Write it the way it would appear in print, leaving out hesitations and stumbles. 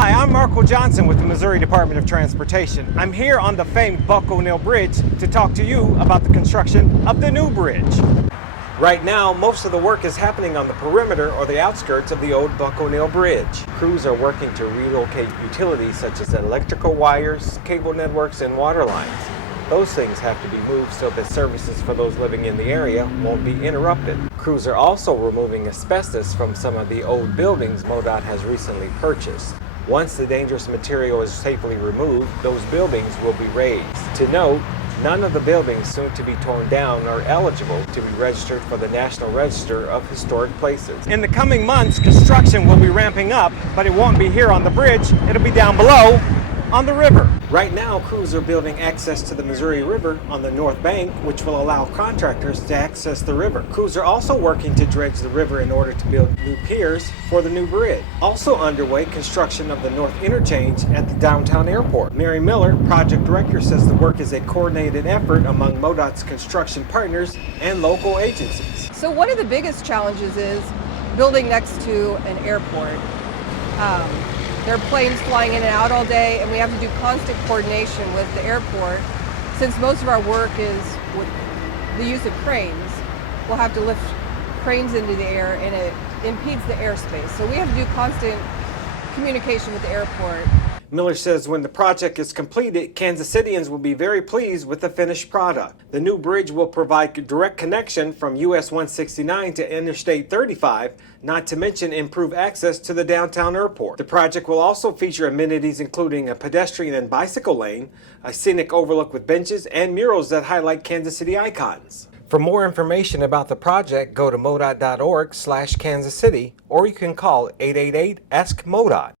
Hi, I'm Marco Johnson with the Missouri Department of Transportation. I'm here on the famed Buck O'Neill Bridge to talk to you about the construction of the new bridge. Right now, most of the work is happening on the perimeter or the outskirts of the old Buck O'Neill Bridge. Crews are working to relocate utilities such as electrical wires, cable networks, and water lines. Those things have to be moved so that services for those living in the area won't be interrupted. Crews are also removing asbestos from some of the old buildings MoDOT has recently purchased. Once the dangerous material is safely removed, those buildings will be raised. To note, none of the buildings soon to be torn down are eligible to be registered for the National Register of Historic Places. In the coming months, construction will be ramping up, but it won't be here on the bridge, it'll be down below on the river. Right now, crews are building access to the Missouri River on the north bank, which will allow contractors to access the river. Crews are also working to dredge the river in order to build new piers for the new bridge. Also underway, construction of the north interchange at the downtown airport. Mary Miller, project director, says the work is a coordinated effort among MoDOT's construction partners and local agencies. So one of the biggest challenges is building next to an airport. There are planes flying in and out all day, and we have to do constant coordination with the airport. Since most of our work is with the use of cranes, we'll have to lift cranes into the air, and it impedes the airspace. So we have to do constant communication with the airport. Miller says when the project is completed, Kansas Cityans will be very pleased with the finished product. The new bridge will provide direct connection from US 169 to Interstate 35, not to mention improve access to the downtown airport. The project will also feature amenities including a pedestrian and bicycle lane, a scenic overlook with benches, and murals that highlight Kansas City icons. For more information about the project, go to modot.org/Kansas City, or you can call 888-ASK-MoDOT.